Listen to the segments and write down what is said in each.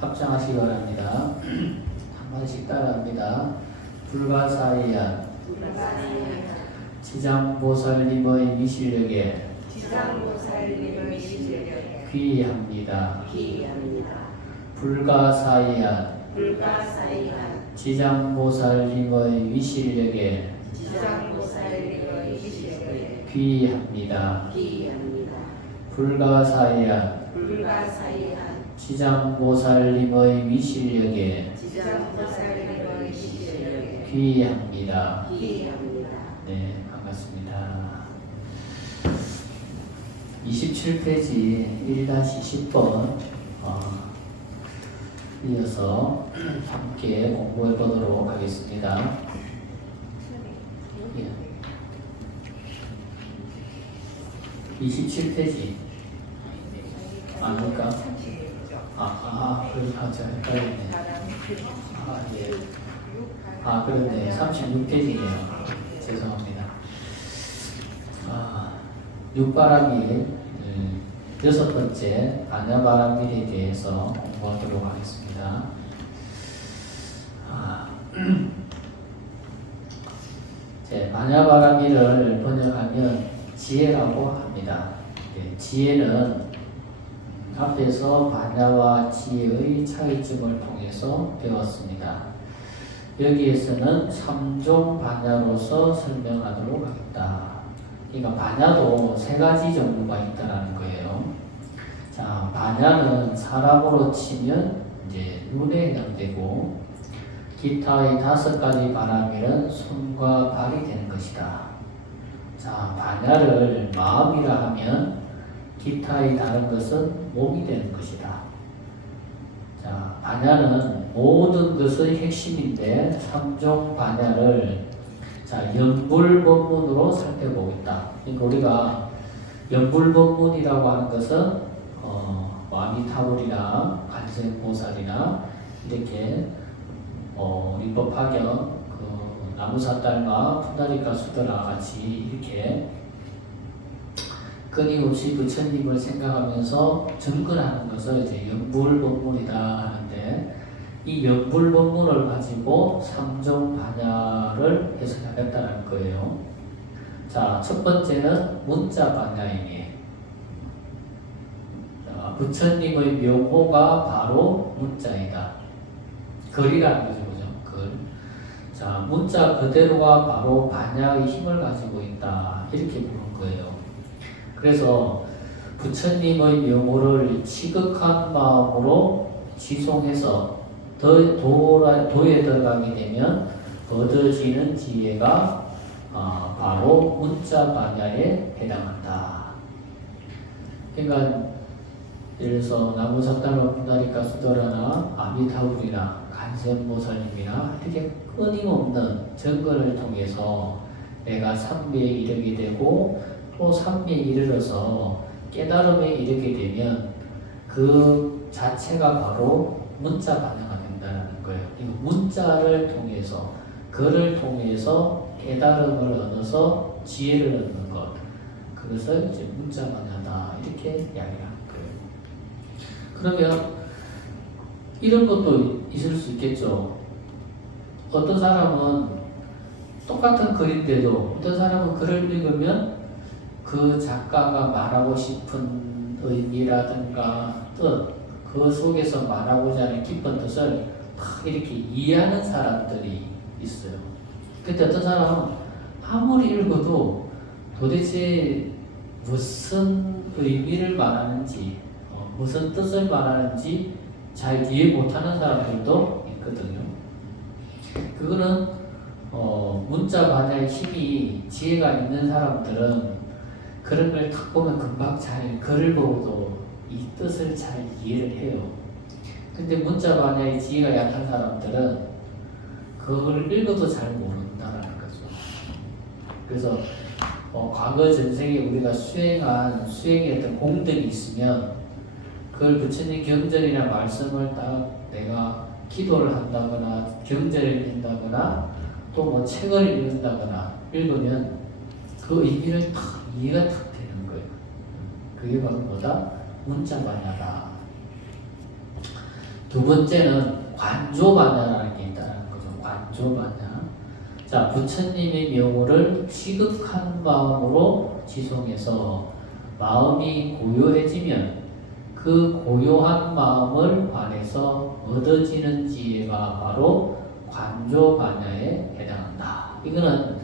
합장하시기 바랍니다. 한마디씩 따라합니다. 불가사의한 지장보살님의 미실력에 귀의합니다. 불가사의한 지장보살님의 위실력에 귀의합니다. 불가사의한 지장보살님의 위실력에 귀의합니다. 네, 반갑습니다. 27페이지 1-10번 이어서 함께 공부해 보도록 하겠습니다. 예. 27페이지 아닙니까? 제가 헷갈렸네. 예. 그렇네. 36페이지네요. 죄송합니다. 육바람일, 여섯 번째 반야바람일에 대해서 공부하도록 하겠습니다. 반야바람일을 번역하면 지혜라고 합니다. 지혜는 앞에서 반야와 지혜의 차이점을 통해서 배웠습니다. 여기에서는 3종 반야로서 설명하도록 하겠다. 그러니까 반야도 세 가지 종류가 있다는 거예요. 자, 반야는 사람으로 치면 이제 눈에 해당되고, 기타의 5가지 바람일은 손과 발이 되는 것이다. 자, 반야를 마음이라 하면 기타의 다른 것은 몸이 되는 것이다. 자, 반야는 모든 것의 핵심인데 3종 반야를 연불법문으로 살펴보겠다. 그러니까 우리가 연불법문이라고 하는 것은 와미타불이나 간센보살이나 이렇게 리법화경 나무사딸과 푸다리카 수더라 같이 이렇게 끊임없이 부처님을 생각하면서 정근하는 것을 이제 연불법문이다 하는데, 이 연불법문을 가지고 3종 반야를 해석하겠다는 거예요. 자, 첫 번째는 문자 반야이니, 부처님의 명호가 바로 문자이다. 글이라는 거죠, 그죠? 글. 자, 문자 그대로가 바로 반야의 힘을 가지고 있다. 이렇게 부른 거예요. 그래서 부처님의 명호를 지극한 마음으로 지송해서 도에 들어가게 되면 얻어지는 지혜가 바로 문자 반야에 해당한다. 그러니까 예를 들어서 나무사딸과 푸다리카 수더라나 아미타불이나 간센보살님이나 이렇게 끊임없는 정근을 통해서 내가 삼미에 이르게 되고, 또 삼미에 이르러서 깨달음에 이르게 되면 그 자체가 바로 문자 반야가 된다는 거예요. 문자를 통해서, 글을 통해서 깨달음을 얻어서 지혜를 얻는 것, 그것을 이제 문자 반야다 이렇게 이야기하는 거예요. 그러면 이런 것도 있을 수 있겠죠. 어떤 사람은 똑같은 글인데도 어떤 사람은 글을 읽으면 그 작가가 말하고 싶은 의미라든가 뜻, 그 속에서 말하고자 하는 깊은 뜻을 막 이렇게 이해하는 사람들이 있어요. 근데 어떤 사람은 아무리 읽어도 도대체 무슨 의미를 말하는지, 무슨 뜻을 말하는지 잘 이해 못하는 사람들도 있거든요. 그거는 문자 반야의 힘이, 지혜가 있는 사람들은 그런 걸 딱 보면 금방 잘, 글을 보고도 이 뜻을 잘 이해를 해요. 근데 문자 반야의 지혜가 약한 사람들은 그걸 읽어도 잘 모른다라는 거죠. 그래서 과거 전생에 우리가 수행했던 공덕이 있으면 그걸 부처님 경전이나 말씀을 딱 내가 기도를 한다거나 경전을 읽는다거나 또 뭐 책을 읽는다거나 읽으면 그 의미를 탁 이해가 탁 되는 거예요. 그게 바로 뭐다? 문자 반야다. 두 번째는 관조반야라는 게 있다는 거죠. 관조반야. 자, 부처님의 명호를 지극한 마음으로 지송해서 마음이 고요해지면 그 고요한 마음을 관해서 얻어지는 지혜가 바로 관조반야에 해당한다. 이거는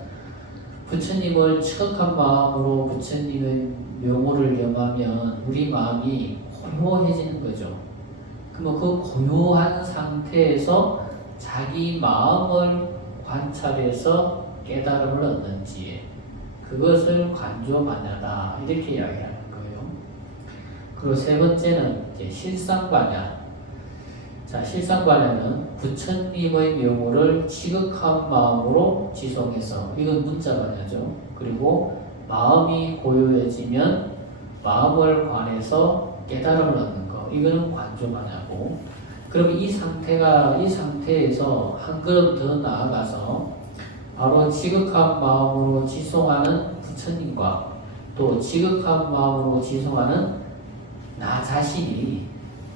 부처님을 지극한 마음으로 부처님의 명호를 염하면 우리 마음이 고요해지는 거죠. 그러면 그 고요한 상태에서 자기 마음을 관찰해서 깨달음을 얻는 지혜, 그것을 관조반야다 이렇게 이야기하는 거예요. 그리고 세 번째는 이제 실상반야. 자, 실상반야는 부처님의 명호를 지극한 마음으로 지송해서, 이건 문자반야죠. 그리고 마음이 고요해지면 마음을 관해서 깨달음을 얻는 거, 이거는 관조반야고. 그럼 이 상태에서 한 걸음 더 나아가서 바로 지극한 마음으로 지송하는 부처님과 또 지극한 마음으로 지송하는 나 자신이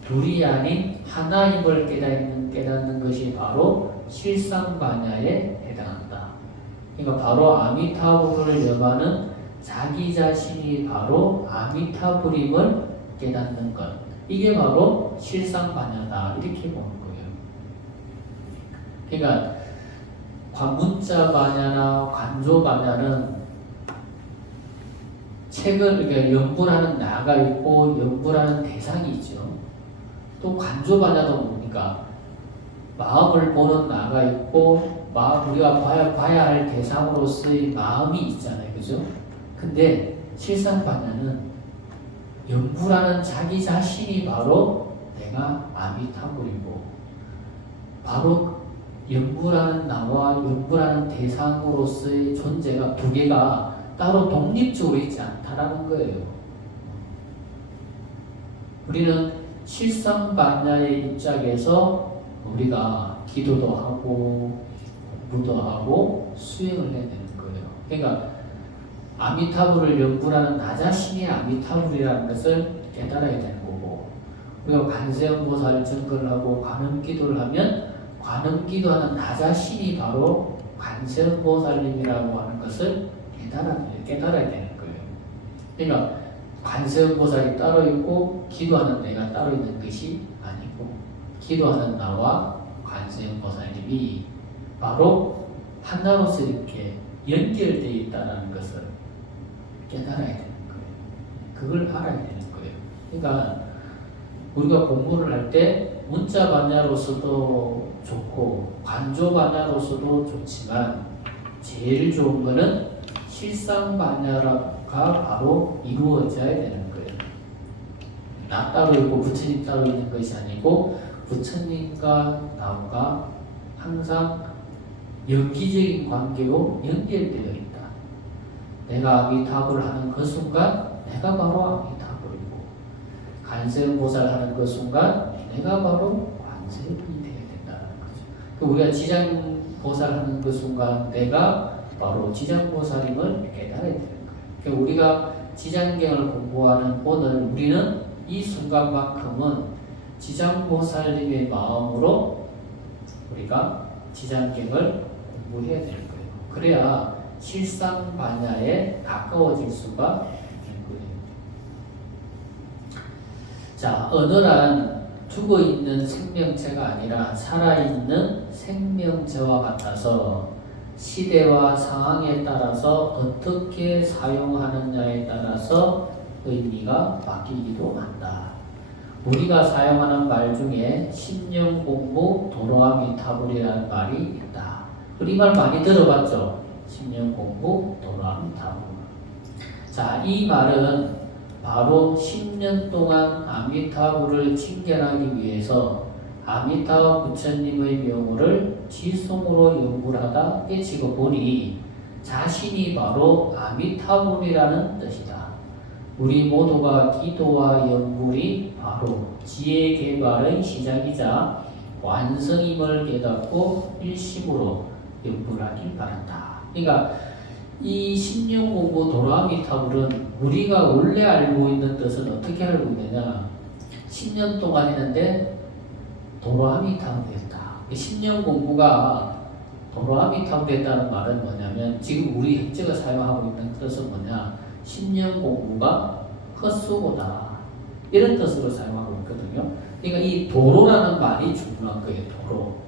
둘이 아닌 하나임을 깨닫는 것이 바로 실상반야에 해당한다. 그러니까 바로 아미타불을 염하는 자기 자신이 바로 아미타불임을 깨닫는 것, 이게 바로 실상반야다 이렇게 보는 거예요. 그러니까 문자반야나 관조반야는 책을 연불하는 나가 있고 연불하는 대상이 있죠. 또 관조반야도 뭡니까? 마음을 보는 나가 있고 우리가 봐야 할 대상으로서의 마음이 있잖아요. 그죠? 근데 실상반야는 연불하는 자기 자신이 바로 내가 아미타불이고 바로 연불하는 나와 연불하는 대상으로서의 존재가 두 개가 따로 독립적으로 있지 않다라는 거예요. 우리는 실상반야의 입장에서 우리가 기도도 하고 공부도 하고 수행을 해야 되는 거예요. 그러니까 아미타불을 연불하는 나 자신이 아미타불이라는 것을 깨달아야 되는 거고, 우리가 관세음보살 증거를 하고 관음기도를 하면 관음기도하는 나 자신이 바로 관세음보살님이라고 하는 것을 깨달아야 되는 거예요. 그러니까 관세음보살이 따로 있고 기도하는 내가 따로 있는 것이 아니고, 기도하는 나와 관세음보살님이 바로 하나로서 이렇게 연결되어 있다는 것을 깨달아야 되는 거예요. 그걸 알아야 되는 거예요. 그러니까 우리가 공부를 할 때 문자반야로서도 좋고 관조반야로서도 좋지만 제일 좋은 거는 실상반야가 바로 이루어져야 되는 거예요. 나 따로 있고 부처님 따로 있는 것이 아니고 부처님과 나가 항상 연기적인 관계로 연결되어 있다. 내가 아미타불을 하는 그 순간 내가 바로 아미타불이고, 관세음보살 하는 그 순간 내가 바로 관세음이 되어야 된다는 거죠. 우리가 지장보살 하는 그 순간 내가 바로 지장보살임을 깨달아야 되는 거예요. 그러니까 우리가 지장경을 공부하는 오늘 우리는 이 순간만큼은 지장보살님의 마음으로 우리가 지장경을 공부해야 되는 거예요. 그래야 실상반야에 가까워질 수가 있는 거예요. 자, 언어란 죽어있는 생명체가 아니라 살아있는 생명체와 같아서 시대와 상황에 따라서 어떻게 사용하느냐에 따라서 의미가 바뀌기도 한다. 우리가 사용하는 말 중에 심령공부 도로아미타불이라는 말이 있다. 우리 말 많이 들어봤죠? 심령공부 도로아미타불. 자, 이 말은 바로 10년 동안 아미타불을 칭견하기 위해서 아미타 부처님의 명호를 지송으로 연불하다 깨치고 보니 자신이 바로 아미타불이라는 뜻이다. 우리 모두가 기도와 연불이 바로 지혜 개발의 시작이자 완성임을 깨닫고 일심으로 연불하길 바란다. 그러니까 이 심령공부 도로아미타불은 우리가 원래 알고 있는 뜻은 어떻게 알고 있느냐, 10년 동안 했는데 도로아미타불 됐다. 10년 공부가 도로아미타불 됐다는 말은 뭐냐면 지금 우리 핵제가 사용하고 있는 뜻은 뭐냐? 10년 공부가 헛수고다. 이런 뜻으로 사용하고 있거든요. 그러니까 이 도로라는 말이 중요한 거예요. 도로.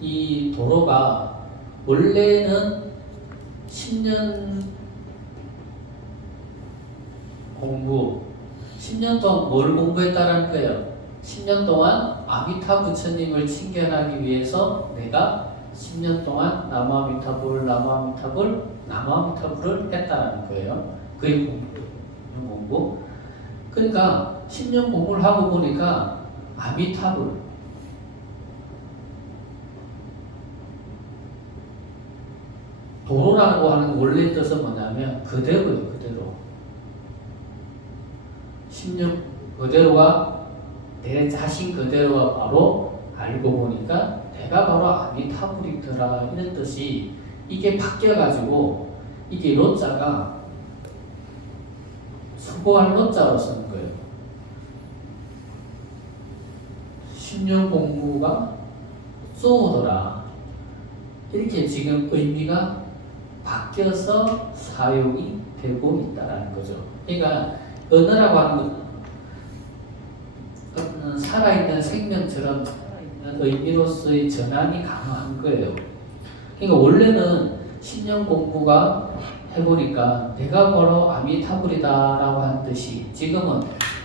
이 도로가 원래는 10년 공부, 10년 동안 뭘 공부했다라는 거예요? 10년 동안 아미타 부처님을 친견하기 위해서 내가 10년 동안 나무아미타불, 나무아미타불, 나무아미타불을 했다라는 거예요. 그게 공부. 그러니까 10년 공부를 하고 보니까 아미타불, 도로라고 하는 원래 뜻은 뭐냐면 그대로요, 그대로. 10년 그대로가 내 자신 그대로가 바로 알고 보니까 내가 바로 아미타불이더라 이런 뜻이 이게 바뀌어가지고 이게 로자가 수고할 로자로 쓰는 거예요. 10년 공부가 쏘더라 이렇게 지금 의미가 바뀌어서 사용이 되고 있다는 거죠. 그러니까 언어라고 하는 것은 살아있는 생명처럼 살아있는 의미로서의 전환이 가능한 거예요. 그러니까 원래는 10년 공부가 해보니까 내가 바로 아미타불이다라고 한 뜻이 지금은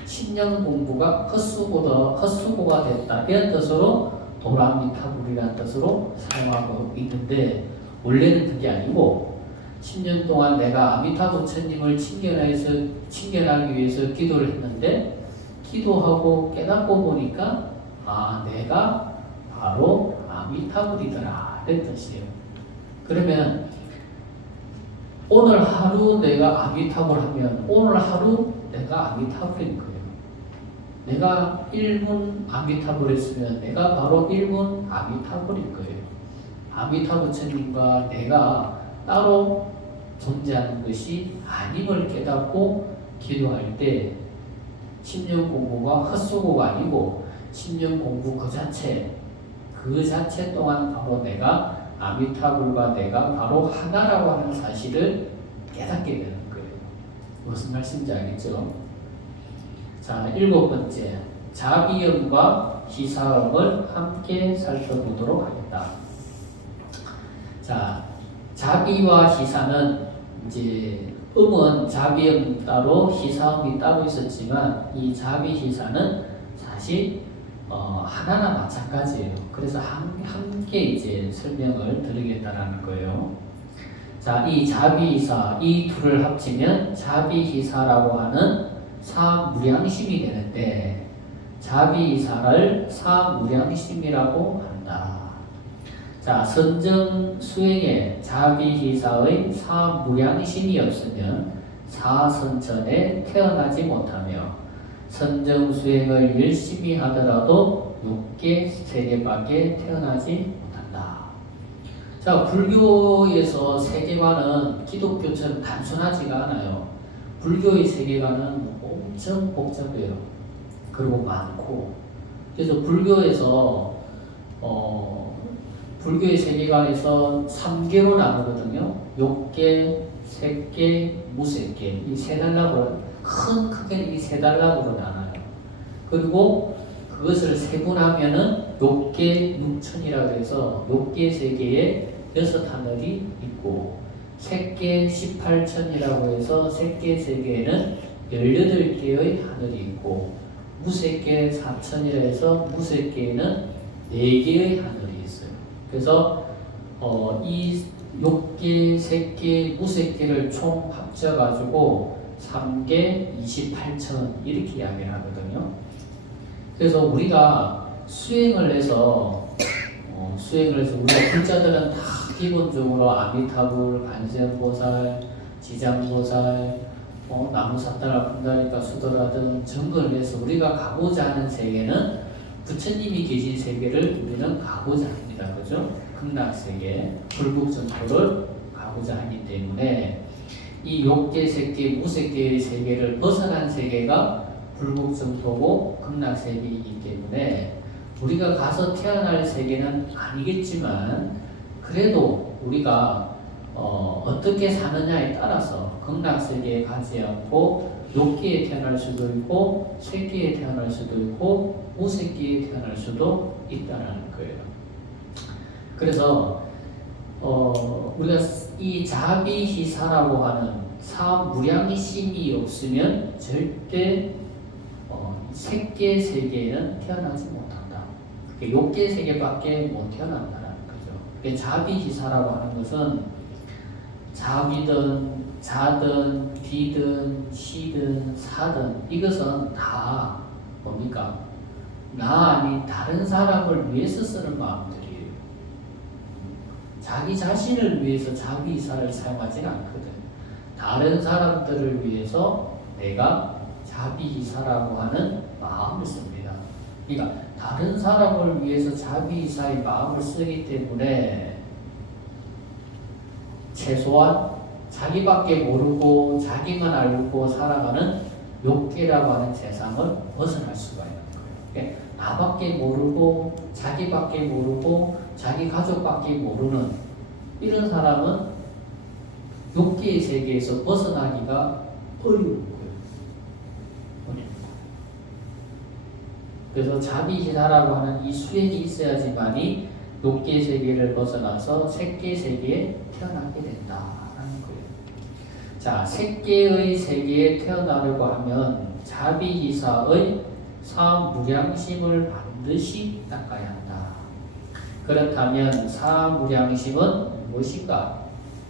10년 공부가 헛수고가 됐다 이런 뜻으로 도라미타불이라는 뜻으로 사용하고 있는데 원래는 그게 아니고 10년 동안 내가 아미타 부처님을 친견하기 위해서 기도를 했는데 기도하고 깨닫고 보니까 내가 바로 아미타불이더라 이런 뜻이에요. 그러면 오늘 하루 내가 아미타불 하면 오늘 하루 내가 아미타불인 거예요. 내가 1분 아미타불 했으면 내가 바로 1분 아미타불일 거예요. 아미타 부처님과 내가 따로 존재하는 것이 아님을 깨닫고 기도할 때 10년 공부가 헛수고가 아니고 10년 공부 그 자체 동안 바로 내가 아미타불과 내가 바로 하나라고 하는 사실을 깨닫게 되는 거예요. 무슨 말씀인지 알겠죠? 자, 7번째 자비음과 희사음을 함께 살펴보도록 하겠다. 자, 자비와 희사는 이제 음은 자비음 따로 희사음이 따로 있었지만 이 자비 희사는 사실 하나나 마찬가지예요. 그래서 함께 이제 설명을 드리겠다라는 거예요. 자, 이 자비 희사 이 둘을 합치면 자비 희사라고 하는 사무량심이 되는데 자비 희사를 사무량심이라고 한다. 자, 선정 수행에 자비희사의 사무량심이 없으면 사선천에 태어나지 못하며 선정 수행을 열심히 하더라도 육계 세계밖에 태어나지 못한다. 자, 불교에서 세계관은 기독교처럼 단순하지가 않아요. 불교의 세계관은 엄청 복잡해요. 그리고 많고. 그래서 불교에서 불교의 세계관에서 3개로 나누거든요. 욕계, 색계, 무색계. 이 세 단락으로, 큰 크게는 이 세 단락으로 나눠요. 그리고 그것을 세분하면은 욕계 6천이라고 해서 욕계 세계에 6하늘이 있고, 색계 18천이라고 해서 색계 세계에는 18개의 하늘이 있고, 무색계 4천이라 해서 무색계에는 4개의 하늘이 있어요. 그래서 이 욕계, 색계, 무색계를 총 합쳐가지고 3계 28천 이렇게 이야기를 하거든요. 그래서 우리가 수행을 해서 우리가 불자들은 다 기본적으로 아미타불, 관세음보살, 지장보살, 나무사다라 분다리가 수도라 등 정근을 해서 우리가 가고자 하는 세계는 부처님이 계신 세계를 우리는 가고자 합니다. 그죠? 극락세계, 불국정토를 가고자 하기 때문에 이 욕계, 색계, 무색계의 세계를 벗어난 세계가 불국성토고 극락세계이기 때문에 우리가 가서 태어날 세계는 아니겠지만 그래도 우리가 어떻게 사느냐에 따라서 극락세계에 가지 않고 욕기에 태어날 수도 있고 새끼에 태어날 수도 있고 무새끼에 태어날 수도 있다는 거예요. 그래서 우리가 이 자비희사라고 하는 사무량심이 없으면 절대 색계 세계에는 태어나지 못한다. 욕계 세계밖에 못 태어난다는 거죠. 자비희사라고 하는 것은 자비든 자든 비든 시든 사든 이것은 다 뭡니까? 나 아닌 다른 사람을 위해서 쓰는 마음들이에요. 자기 자신을 위해서 자비희사를 사용하지는 않거든. 다른 사람들을 위해서 내가 자비희사라고 하는 마음을 씁니다. 그러니까 다른 사람을 위해서 자비희사의 마음을 쓰기 때문에 최소한 자기밖에 모르고 자기만 알고 살아가는 욕계라고 하는 세상을 벗어날 수가 있는 거예요. 그러니까 나밖에 모르고 자기밖에 모르고 자기 가족밖에 모르는 이런 사람은 욕계의 세계에서 벗어나기가 어려운 거예요. 그래서 자비희사라고 하는 이 수행이 있어야지만이 욕계 세계를 벗어나서 색계 세계에 태어나게 된다라는 거예요. 자, 색계의 세계에 태어나려고 하면 자비희사의 사무량심을 반드시 닦아야 한다. 그렇다면 사무량심은 무엇인가?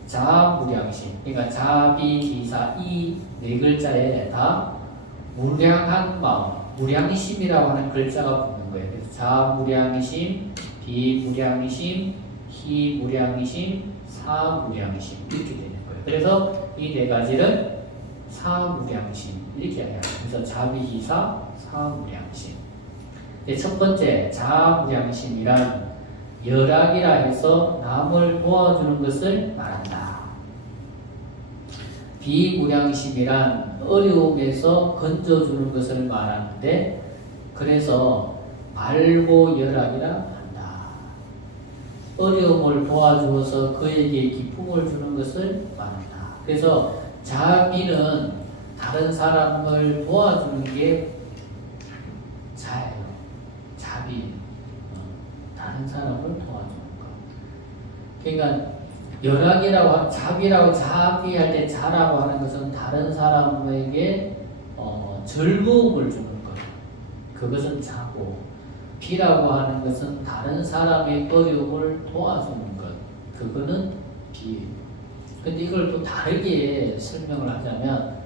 자무량심. 그러니까 자비희사 이 네 글자에 다 무량한 마음, 무량심이라고 하는 글자가 붙는 거예요. 그래서 자무량심, 비무량심, 희무량심, 사무량심 이렇게 되는 거예요. 그래서 이 네 가지를 사무량심 이렇게 해요. 그래서 자비희사, 사무량심. 첫 번째 자무량심이란 열악이라 해서 남을 도와주는 것을 말한다. 비무량심이란 어려움에서 건져주는 것을 말하는데 그래서 발고 열악이라 한다. 어려움을 도와주어서 그에게 기쁨을 주는 것을 말한다. 그래서 자비는 다른 사람을 도와주는 게 자예요. 자비. 다른 사람을 도와주는 것. 그러니까 열악이라고 자비라고 자비할 때 자라고 하는 것은 다른 사람에게 즐거움을 주는 것. 그것은 자고 비라고 하는 것은 다른 사람의 어려움을 도와주는 것. 그거는 비. 근데 이걸 또 다르게 설명을 하자면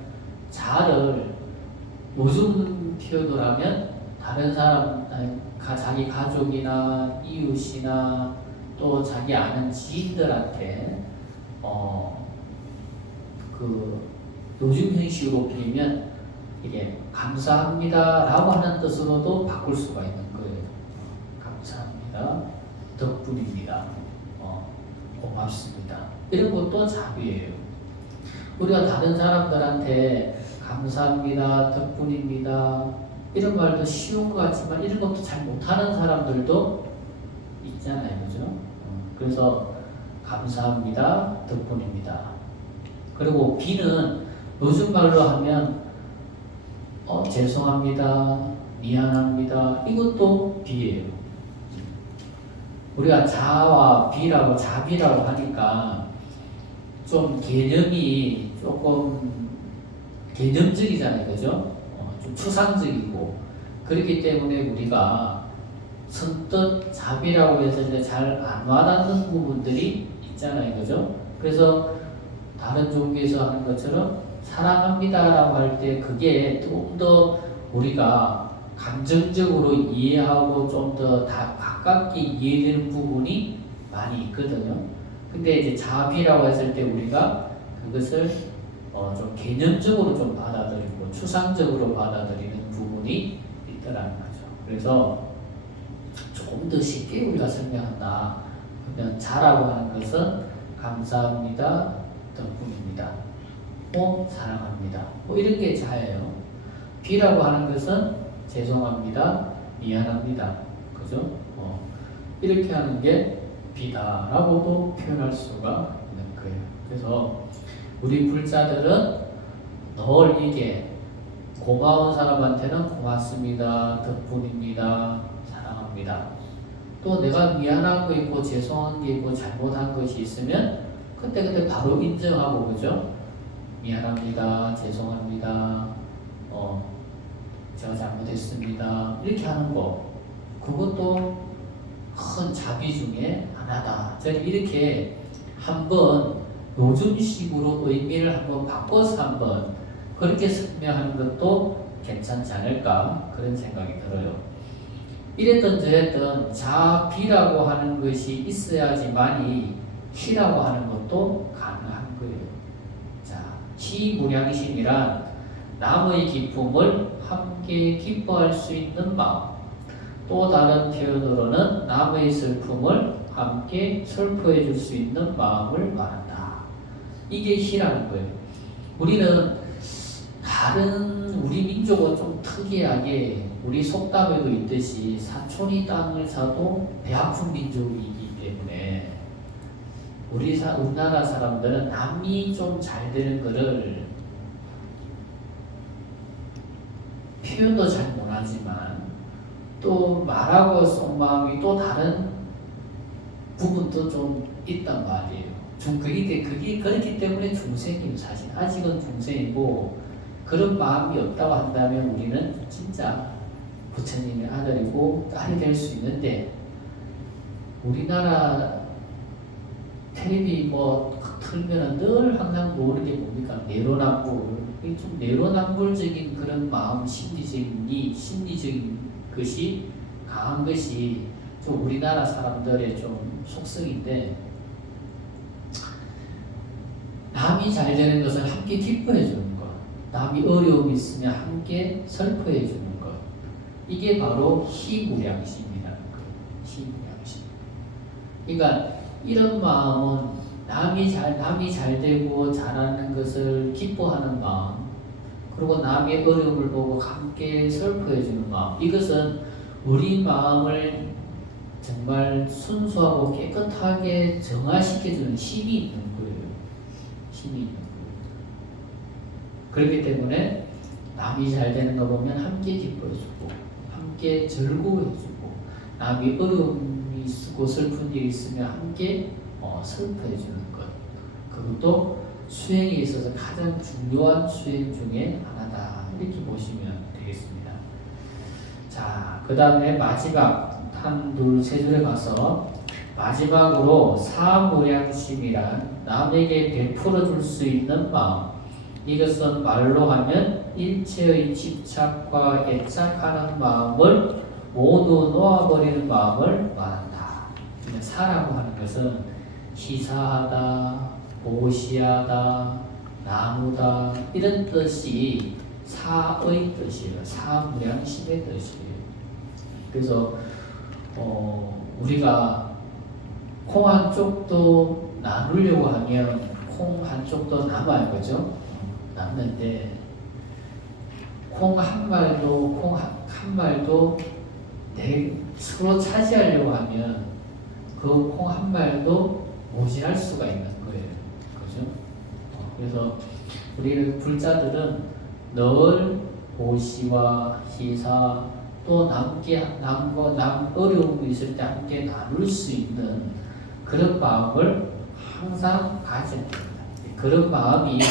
자를 요즘 표현을 하면 다른 사람, 자기 가족이나 이웃이나 또 자기 아는 지인들한테 요즘 형식으로 빌리면 이게 감사합니다라고 하는 뜻으로도 바꿀 수가 있는 거예요. 감사합니다. 덕분입니다. 고맙습니다. 이런 것도 자비예요. 우리가 다른 사람들한테 감사합니다. 덕분입니다. 이런 말도 쉬운 것 같지만 이런 것도 잘 못하는 사람들도 있잖아요. 그죠? 그래서 감사합니다. 덕분입니다. 그리고 비는 요즘 말로 하면 죄송합니다. 미안합니다. 이것도 비예요. 우리가 자와 비라고 자비라고 하니까 좀 개념이 조금 개념적이잖아요. 그죠? 좀 추상적이고 그렇기 때문에 우리가 선뜻 자비라고 해서 이제 잘 안 와닿는 부분들이 있잖아요. 그죠? 그래서 다른 종교에서 하는 것처럼 사랑합니다라고 할 때 그게 좀 더 우리가 감정적으로 이해하고 좀 더 다 가깝게 이해되는 부분이 많이 있거든요. 근데 이제 자비라고 했을 때 우리가 그것을 좀 개념적으로 좀 받아들이고 추상적으로 받아들이는 부분이 있더라는 거죠. 그래서 조금 더 쉽게 우리가 설명한다. 그러면 자라고 하는 것은 감사합니다. 덕분입니다. 사랑합니다. 이런 게 자예요. B라고 하는 것은 죄송합니다, 미안합니다. 그죠? 이렇게 하는 게 B다라고도 표현할 수가 있는 거예요. 그래서 우리 불자들은 늘 이게 고마운 사람한테는 고맙습니다, 덕분입니다, 사랑합니다. 또 내가 미안한 거 있고 죄송한 게 있고 잘못한 것이 있으면 그때 바로 인정하고, 그죠? 미안합니다, 죄송합니다, 제가 잘못했습니다, 이렇게 하는 거, 그것도 큰 자비 중에 하나다. 이렇게 한번 요즘식으로 의미를 한번 바꿔서 한번 그렇게 설명하는 것도 괜찮지 않을까, 그런 생각이 들어요. 이랬던 저랬던 자비라고 하는 것이 있어야지만이 희라고 하는 것도 가능한 거예요. 자, 희무량심이란 남의 기쁨을 함께 기뻐할 수 있는 마음, 또 다른 표현으로는 남의 슬픔을 함께 슬퍼해 줄 수 있는 마음을 말한다. 이게 희라는 거예요. 우리는 다른 우리 민족은 좀 특이하게, 우리 속담에도 있듯이 사촌이 땅을 사도 배 아픈 민족이기 때문에 우리나라 사람들은 남이 좀 잘 되는 거를 표현도 잘 못하지만 또 말하고 속마음이 또 다른 부분도 좀 있단 말이에요. 그게 그렇기 때문에 중생이에요. 사실 아직은 중생이고, 그런 마음이 없다고 한다면 우리는 진짜 부처님의 아들이고 딸이 될 수 있는데, 우리나라 텔레비 틀면은 늘 항상 모르는 게 뭡니까? 내로남불. 좀 내로남불적인 그런 마음, 심리적인 것이 강한 것이 좀 우리나라 사람들의 좀 속성인데, 남이 잘 되는 것을 함께 기뻐해 주는 것, 남이 어려움이 있으면 함께 슬퍼해 주는 것, 이게 바로 희무량심이라는 거예요. 희무량심. 그러니까 이런 마음은 남이 잘 되고 잘하는 것을 기뻐하는 마음, 그리고 남의 어려움을 보고 함께 슬퍼해 주는 마음, 이것은 우리 마음을 정말 순수하고 깨끗하게 정화시켜주는 힘이 있는 거예요. 힘이 있는 거예요. 그렇기 때문에 남이 잘 되는 거 보면 함께 기뻐해주고, 함께 즐거워해주고, 남이 어려움이 있고 슬픈 일이 있으면 함께 슬퍼해주는 것, 그것도 수행에 있어서 가장 중요한 수행 중에 하나다, 이렇게 보시면 되겠습니다. 자, 그 다음에 마지막 한, 둘, 세 줄에 가서 마지막으로 사무량심이란 남에게 베풀어 줄 수 있는 마음, 이것은 말로 하면 일체의 집착과 애착하는 마음을 모두 놓아버리는 마음을 말한다. 사라고 하는 것은 희사하다, 보시하다, 나누다, 이런 뜻이 사의 뜻이에요. 사무량심의 뜻이에요. 그래서 우리가 콩 한쪽도 나누려고 하면 콩 한쪽도 남아요. 그죠? 남는데 콩 한 말도 서로 차지하려고 하면 그 콩 한 말도 모질할 수가 있는 거예요. 그죠? 그래서 우리 불자들은 늘 보시와 희사, 또 남 어려움이 있을 때 함께 나눌 수 있는 그런 마음을 항상 가져야 됩니다. 그런 마음이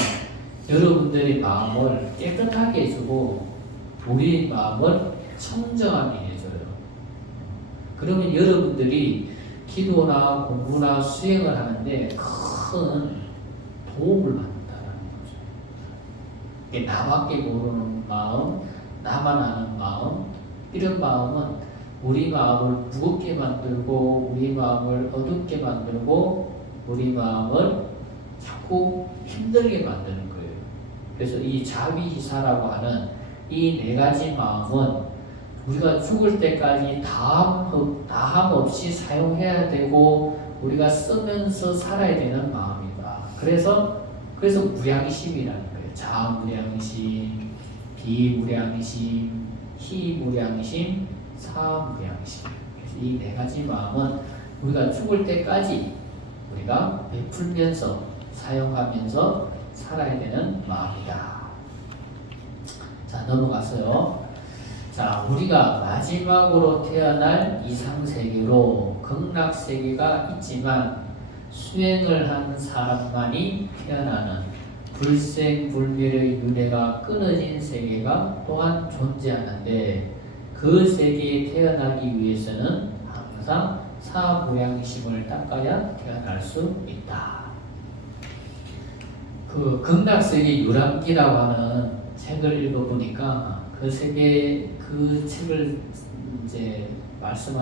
여러분들의 마음을 깨끗하게 해주고 우리 마음을 청정하게 해줘요. 그러면 여러분들이 기도나 공부나 수행을 하는데 큰 도움을 받는다는 거죠. 나밖에 모르는 마음, 나만 아는 마음, 이런 마음은 우리 마음을 무겁게 만들고 우리 마음을 어둡게 만들고 우리 마음을 자꾸 힘들게 만드는 거예요. 그래서 이 자비희사라고 하는 이 네 가지 마음은 우리가 죽을 때까지 다함 없이 사용해야 되고 우리가 쓰면서 살아야 되는 마음이다. 그래서 무량심이라는 거예요. 자무량심, 비무량심, 희무량심, 사무량심. 그래서 이 네 가지 마음은 우리가 죽을 때까지 우리가 베풀면서 사용하면서 살아야 되는 마음이다. 자, 넘어가서요. 자, 우리가 마지막으로 태어날 이상세계로 극락세계가 있지만 수행을 한 사람만이 태어나는 불생불멸의 윤회가 끊어진 세계가 또한 존재하는데 그 세계에 태어나기 위해서는 항상 사무량심을 닦아야 태어날 수 있다. 그 극락세계 유람기라고 하는 책을 읽어보니까 그 책을 이제 말씀을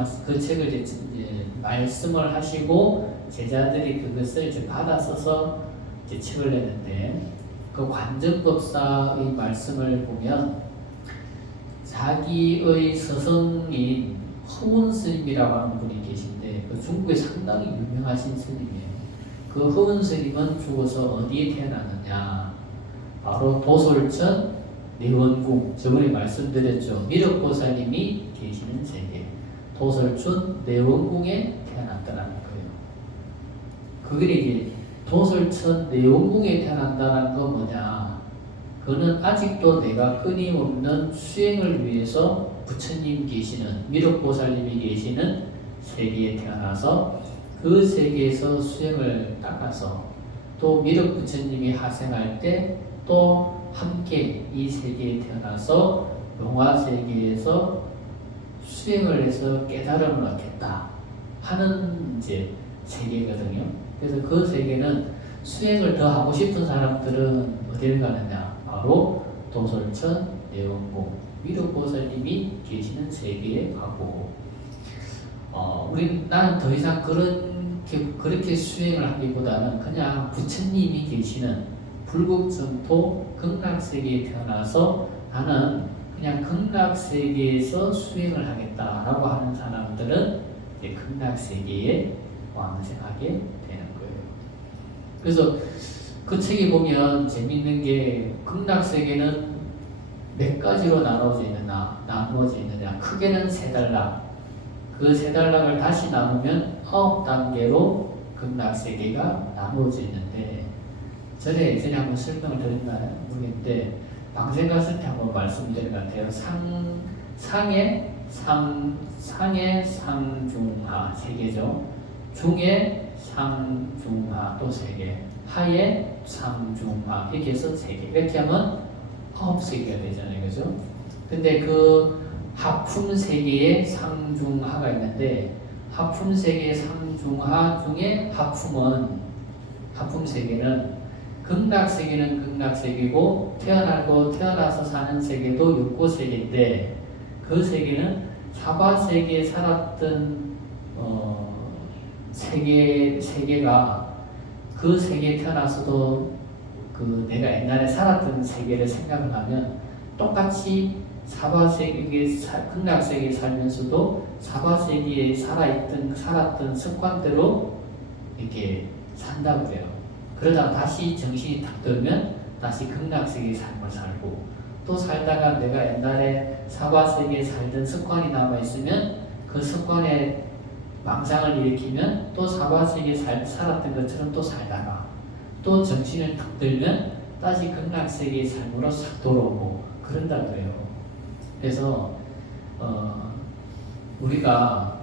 하시고 제자들이 그것을 이제 받아 써서 이제 책을 냈는데 그 관정법사의 말씀을 보면 자기의 스승인 허운 스님이라고 하는 분이 계신데 그 중국에 상당히 유명하신 스님이에요. 그 허운 스님은 죽어서 어디에 태어났느냐? 바로 도솔천 내원궁, 저번에 말씀드렸죠. 미륵보살님이 계시는 세계, 도솔천 내원궁에 태어났다라는 거예요. 그게 이제 도솔천 내원궁에 태어난다는 건 뭐냐? 그는 아직도 내가 끊임없는 수행을 위해서 부처님 계시는, 미륵보살님이 계시는 세계에 태어나서 그 세계에서 수행을 닦아서 또 미륵부처님이 하생할 때 또 함께 이 세계에 태어나서 용화세계에서 수행을 해서 깨달음을 얻겠다 하는 이제 세계거든요. 그래서 그 세계는 수행을 더 하고 싶은 사람들은 어디를 가느냐? 바로 도솔천 내원궁 미륵보살님이 계시는 세계에 가고, 나는 더 이상 그렇게 수행을 하기보다는 그냥 부처님이 계시는 불국정토 극락세계에 태어나서 나는 그냥 극락세계에서 수행을 하겠다라고 하는 사람들은 이제 극락세계에 왕생하게 되는 거예요. 그래서 그 책에 보면 재밌는 게 극락세계는 몇 가지로 나누어져 있느냐? 크게는 세 단락. 그 세 단락을 다시 나누면 9단계로 극락세계가 나누어져 있는데, 전에 예전에 한번 설명을 드렸나요? 모르겠는데 방생 갔을 때 한번 말씀드린 것 같아요. 상의 상중하 세 개죠. 중의 상중하 또 세 개, 하의 상중하 이렇게 해서 세 개. 이렇게 하면 9세계가 되잖아요, 그죠? 근데 그 하품 세계에 상중하가 있는데 하품 세계의 상중하 중에 하품 세계는 극락세계는 극락세계고 태어나서 사는 세계도 육고세계인데 그 세계는 사바세계에 살았던 세계가 그 세계에 태어나서도 그 내가 옛날에 살았던 세계를 생각을 하면 똑같이 극락세계에 살면서도 사바세계에 살았던 습관대로 이렇게 산다고 해요. 그러다 다시 정신이 탁 들면 다시 극락세계의 삶을 살고, 또 살다가 내가 옛날에 사바세계에 살던 습관이 남아있으면 그 습관에 망상을 일으키면 또 사바세계에 살았던 것처럼 또 살다가 또 정신을 탁 들면 다시 극락세계의 삶으로 싹 돌아오고 그런다고 해요. 그래서 우리가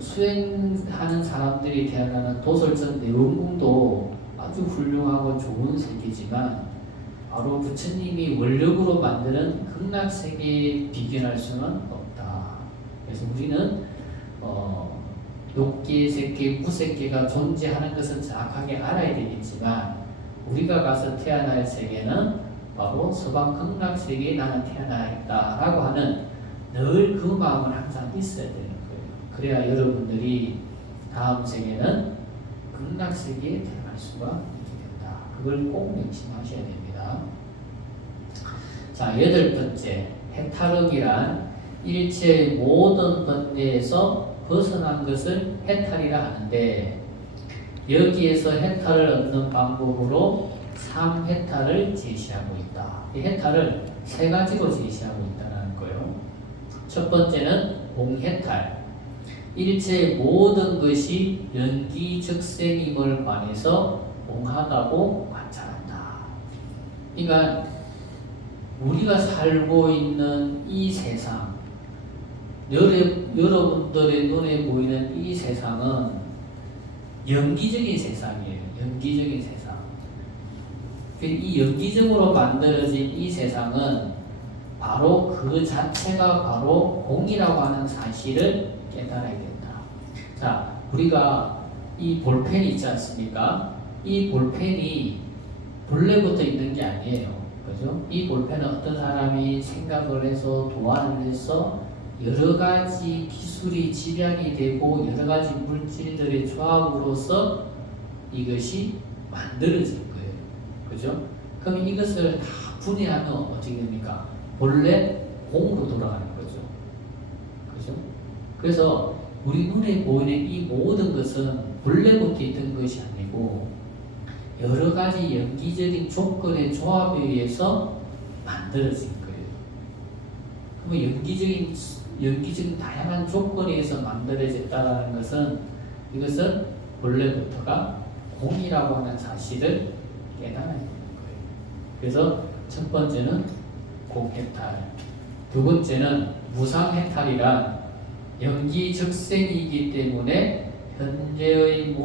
수행하는 사람들이 태어나는 도솔천 내원궁도 아주 훌륭하고 좋은 세계지만 바로 부처님이 원력으로 만드는 극락세계에 비견할 수는 없다. 그래서 우리는 욕계, 색계, 무색계가 존재하는 것은 정확하게 알아야 되겠지만 우리가 가서 태어날 세계는 바로 서방 극락세계에 나는 태어나야겠다라고 하는 늘 그 마음은 항상 있어야 되는 거예요. 그래야 여러분들이 다음 세계는 극락세계에 태어날 수가 있게 된다. 그걸 꼭 명심하셔야 됩니다. 자, 8번째, 해탈흑이란 일체의 모든 번뇌에서 벗어난 것을 해탈이라 하는데, 여기에서 해탈을 얻는 방법으로 3해탈을 제시하고 있다. 이 해탈을 세 가지로 제시하고 있다는 거예요. 첫 번째는 공해탈. 일체의 모든 것이 연기즉생임을 관해서 공하다고 관찰한다. 그러니까 우리가 살고 있는 이 세상, 여러분들의 눈에 보이는 이 세상은 연기적인 세상이에요. 연기적인 세상. 이 연기적으로 만들어진 이 세상은 바로 그 자체가 바로 공이라고 하는 사실을 깨달아야 된다. 자, 우리가 이 볼펜이 있지 않습니까? 이 볼펜이 본래부터 있는 게 아니에요. 그죠? 이 볼펜은 어떤 사람이 생각을 해서 도안을 해서 여러 가지 기술이 집약이 되고 여러 가지 물질들의 조합으로서 이것이 만들어진 거예요. 그죠? 그럼 이것을 다 분해하면 어떻게 됩니까? 본래 공으로 돌아가는 거죠. 그죠? 그래서 우리 눈에 보이는 이 모든 것은 본래부터 있던 것이 아니고 여러 가지 연기적인 조건의 조합에 의해서 만들어진 거예요. 그럼 연기적인 다양한 조건에 의해서 만들어졌다는 것은 이것은 본래부터가 공이라고 하는 사실을 깨달아야 되는 거예요. 그래서 첫 번째는 공해탈, 두 번째는 무상해탈이란 연기즉생이기 때문에 현재의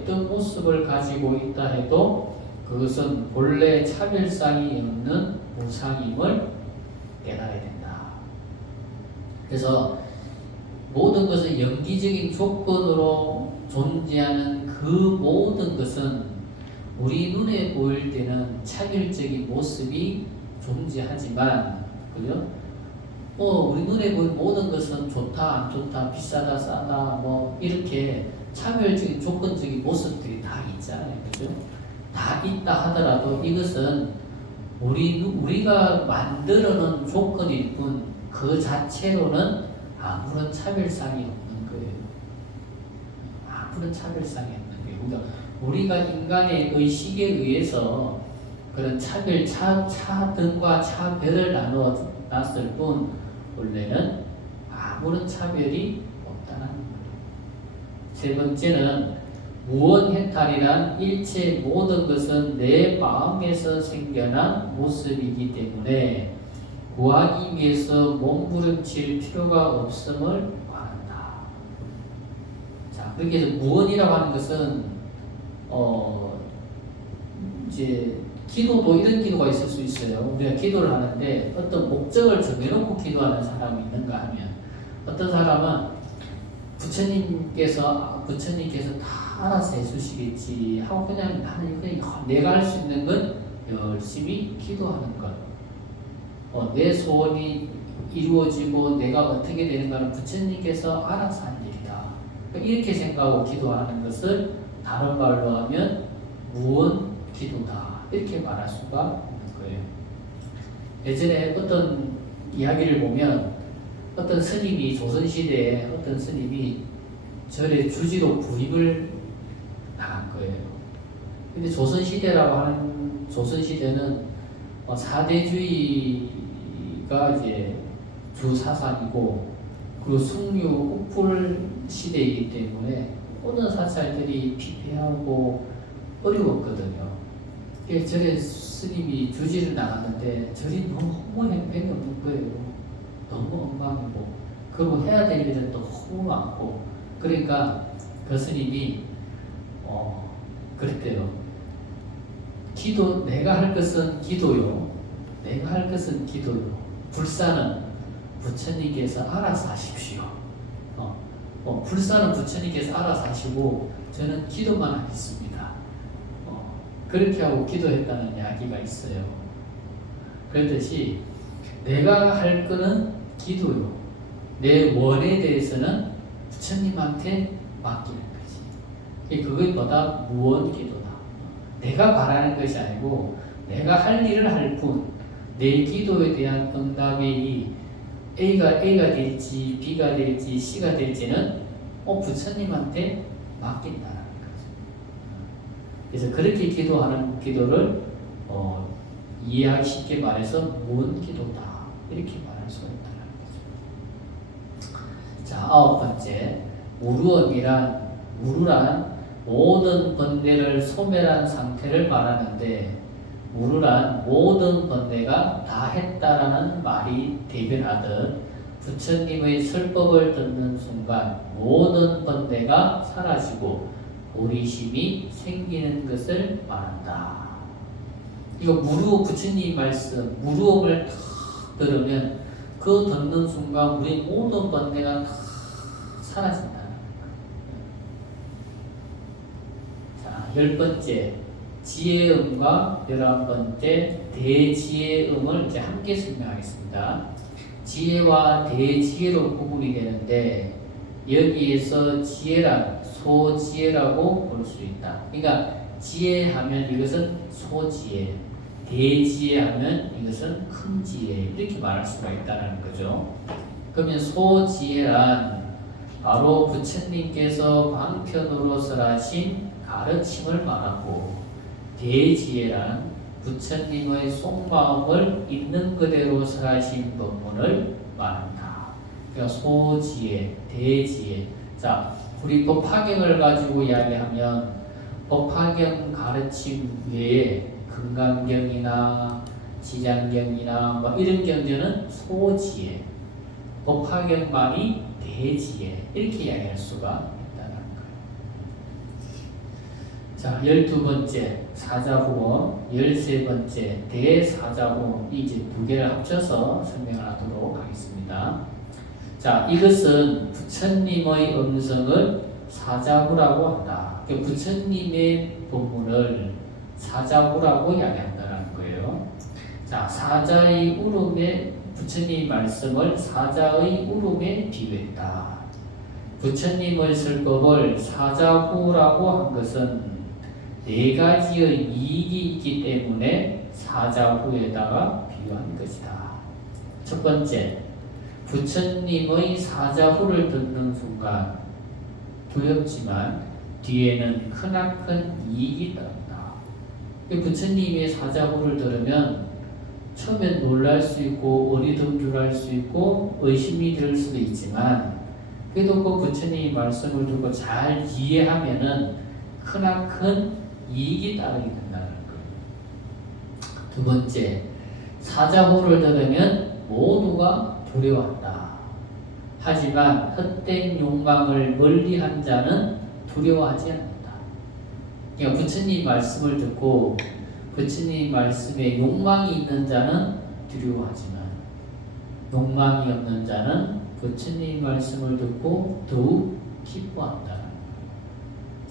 어떤 모습을 가지고 있다 해도 그것은 본래 차별성이 없는 무상임을 깨달아야 된다. 그래서 모든 것은 연기적인 조건으로 존재하는 그 모든 것은 우리 눈에 보일 때는 차별적인 모습이 존재하지만, 그죠? 우리 눈에 보이는 모든 것은 좋다, 안 좋다, 비싸다, 싸다, 뭐, 이렇게 차별적인 조건적인 모습들이 다 있잖아요. 그죠? 다 있다 하더라도 이것은 우리가 만들어 놓은 조건일 뿐 그 자체로는 아무런 차별성이 없는 거예요. 아무런 차별성이 없는 거예요. 그러니까 우리가 인간의 의식에 의해서 그런 차등과 차별을 나누어 놨을 뿐 원래는 아무런 차별이 없다는 거예요. 세 번째는 무언해탈이란 일체 모든 것은 내 마음에서 생겨난 모습이기 때문에 구하기 위해서 몸부림칠 필요가 없음을 말한다. 자, 그렇게 해서 무언이라고 하는 것은 이제 기도도 이런 기도가 있을 수 있어요. 우리가 기도를 하는데 어떤 목적을 정해놓고 기도하는 사람이 있는가 하면 어떤 사람은 부처님께서 다 알아서 해주시겠지 하고 그냥 내가 할 수 있는 건 열심히 기도하는 것. 내 소원이 이루어지고 내가 어떻게 되는가는 부처님께서 알아서 한 일이다. 이렇게 생각하고 기도하는 것을 다른 말로 하면 무언 기도다. 이렇게 말할 수가 있는 거예요. 예전에 어떤 이야기를 보면 어떤 스님이 조선시대에 어떤 스님이 절에 주지로 부임을 당한 거예요. 근데 조선시대는 사대주의가 이제 주 사상이고 그리고 승유 uk불 시대이기 때문에 모든 사찰들이 피폐하고 어려웠거든요. 절에 스님이 주지를 나갔는데 절이 너무 형편이 없는 거예요. 너무 엉망이고 그리고 해야 될 일은 또 너무 많고 그러니까 그 스님이 그랬대요. 내가 할 것은 기도요. 내가 할 것은 기도요. 불사는 부처님께서 알아서 하십시오. 불사는 부처님께서 알아서 하시고 저는 기도만 하겠습니다. 그렇게 하고 기도했다는 이야기가 있어요. 그랬듯이 내가 할 거는 기도요. 내 원에 대해서는 부처님한테 맡기는 거지. 그것보다 무언 기도다. 내가 바라는 것이 아니고 내가 할 일을 할 뿐 내 기도에 대한 응답이 A가 될지 B가 될지 C가 될지는 부처님한테 맡긴다는 거죠. 그래서 그렇게 기도하는 기도를 이해하기 쉽게 말해서 무언기도다 이렇게 말할 수가 있다는 거죠. 자, 9번째 무루란 모든 번뇌를 소멸한 상태를 말하는데 무루란 모든 번뇌가 다 했다라는 말이 대변하듯 부처님의 설법을 듣는 순간 모든 번뇌가 사라지고 보리심이 생기는 것을 말한다. 이거 부처님 말씀 무루음을 탁 들으면 그 듣는 순간 우리 모든 번뇌가 다 사라진다. 자, 10번째 지혜음과 11번째 대지혜음을 이제 함께 설명하겠습니다. 지혜와 대지혜로 구분이 되는데 여기에서 지혜란 소지혜라고 볼 수 있다. 그러니까 지혜하면 이것은 소지혜, 대지혜하면 이것은 큰 지혜 이렇게 말할 수가 있다는 거죠. 그러면 소지혜란 바로 부처님께서 방편으로서 하신 가르침을 말하고 대지혜란 부처님의 속마음을 있는 그대로 설하신 법문을 말한다. 그러니까 소지혜, 대지혜. 자, 우리 법화경을 가지고 이야기하면 법화경 가르침 외에 금강경이나 지장경이나 뭐 이런 경전은 소지혜, 법화경만이 대지혜 이렇게 이야기할 수가 있다는 거예요. 자, 12번째 사자후원, 13번째 대사자후원 이제 두 개를 합쳐서 설명을 하도록 하겠습니다. 자, 이것은 부처님의 음성을 사자후라고 한다. 부처님의 법문을 사자후라고 이야기한다는 거예요. 자, 사자의 울음에 부처님 말씀을 사자의 울음에 비유했다. 부처님의 설법을 사자후라고 한 것은 네 가지의 이익이 있기 때문에 사자후에다가 비유한 것이다. 첫 번째, 부처님의 사자후를 듣는 순간 두렵지만 뒤에는 크나큰 이익이 따른다. 부처님의 사자후를 들으면 처음엔 놀랄 수 있고 어리둥절할 수 있고 의심이 들 수도 있지만 그래도 그 부처님의 말씀을 듣고 잘 이해하면은 크나큰 이익이 따르게 된다는 거예요. 두 번째, 사자후를 들으면 모두가 두려워한다. 하지만 헛된 욕망을 멀리한 자는 두려워하지 않는다. 그러니까 부처님 말씀을 듣고 부처님 말씀에 욕망이 있는 자는 두려워하지만 욕망이 없는 자는 부처님 말씀을 듣고 더욱 기뻐한다.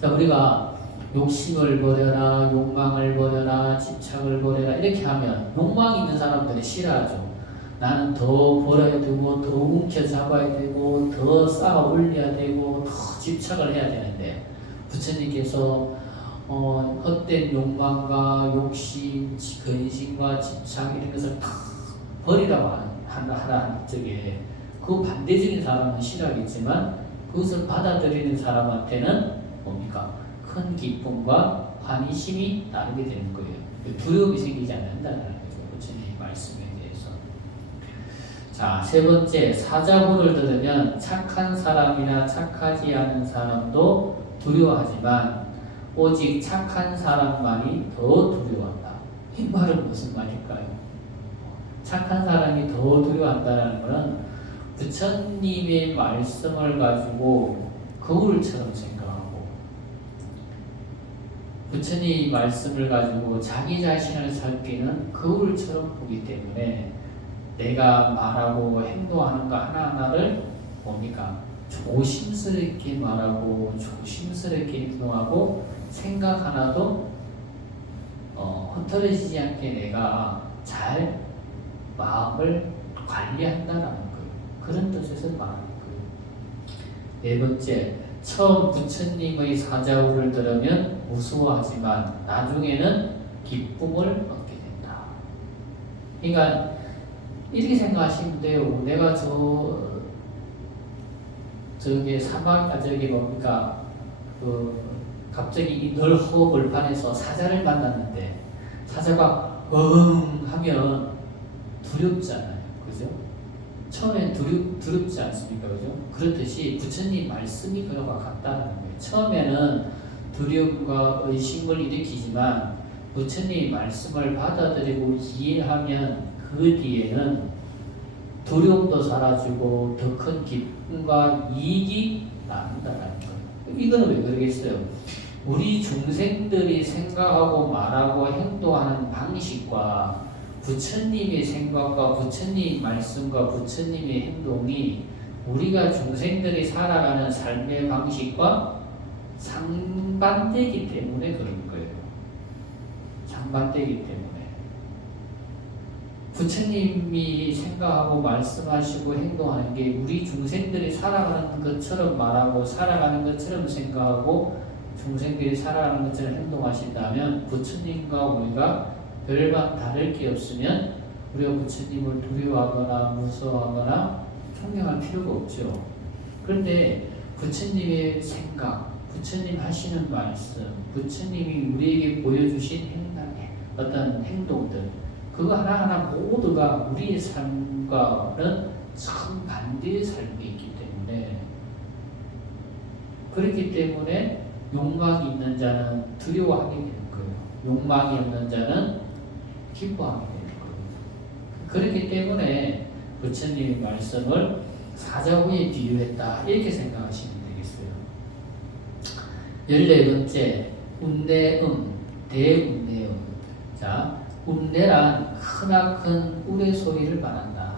자, 우리가 욕심을 버려라, 욕망을 버려라, 집착을 버려라 이렇게 하면 욕망이 있는 사람들이 싫어하죠. 나는 더 벌어야 되고 더 움켜잡아야 되고 더 쌓아 올려야 되고 더 집착을 해야 되는데 부처님께서 헛된 욕망과 욕심, 근심과 집착 이런 것을 다 버리라고 하라는 적에 그 반대적인 사람은 싫어하겠지만 그것을 받아들이는 사람한테는 뭡니까? 큰 기쁨과 환희심이 따르게 되는 거예요. 두려움이 생기지 않는다는 거죠. 부처님 말씀에 대해서. 자, 세 번째, 사자후를 들으면 착한 사람이나 착하지 않은 사람도 두려워하지만 오직 착한 사람만이 더 두려워한다. 이 말은 무슨 말일까요? 착한 사람이 더 두려워한다는 것은 부처님의 말씀을 가지고 거울처럼 생각하고 부처님의 말씀을 가지고 자기 자신을 살피는 거울처럼 보기 때문에 내가 말하고 행동하는 거 하나하나를 뭡니까? 조심스럽게 말하고 조심스럽게 행동하고 생각 하나도 흐트러지지 않게 내가 잘 마음을 관리한다는 거예요. 그런 뜻에서 말하는 거예요. 네 번째, 처음 부처님의 사자후를 들으면 무서워하지만 나중에는 기쁨을 얻게 된다. 그러니까 이렇게 생각하시면 돼요. 내가 저기 사막 저기 뭡니까 갑자기 이 널허 벌판에서 사자를 만났는데 사자가 하면 두렵잖아요. 그죠? 처음엔 두렵지 않습니까? 그죠? 그렇듯이 부처님 말씀이 그와 같다는 거예요. 처음에는 두려움과 의심을 일으키지만 부처님 말씀을 받아들이고 이해하면 그 뒤에는 두려움도 사라지고 더 큰 기쁨과 이익이 나온다는 거예요. 이거는 왜 그러겠어요? 우리 중생들이 생각하고 말하고 행동하는 방식과 부처님의 생각과 부처님 말씀과 부처님의 행동이 우리가 중생들이 살아가는 삶의 방식과 상반되기 때문에 그런 거예요. 상반되기 때문에. 부처님이 생각하고 말씀하시고 행동하는 게 우리 중생들이 살아가는 것처럼 말하고 살아가는 것처럼 생각하고 중생들이 살아가는 것처럼 행동하신다면 부처님과 우리가 별반 다를 게 없으면 우리가 부처님을 두려워하거나 무서워하거나 존경할 필요가 없죠. 그런데 부처님의 생각, 부처님 하시는 말씀, 부처님이 우리에게 보여주신 어떤 행동들, 그거 하나하나 모두가 우리의 삶과는 정반대의 삶이 있기 때문에, 그렇기 때문에 욕망이 있는 자는 두려워하게 되는 거예요. 욕망이 없는 자는 기뻐하게 되는 거예요. 그렇기 때문에 부처님의 말씀을 사자후에 비유했다, 이렇게 생각하시면 되겠어요. 14번째, 운대음, 대운대음. 자, 운대란 크나큰 우레소리를 말한다.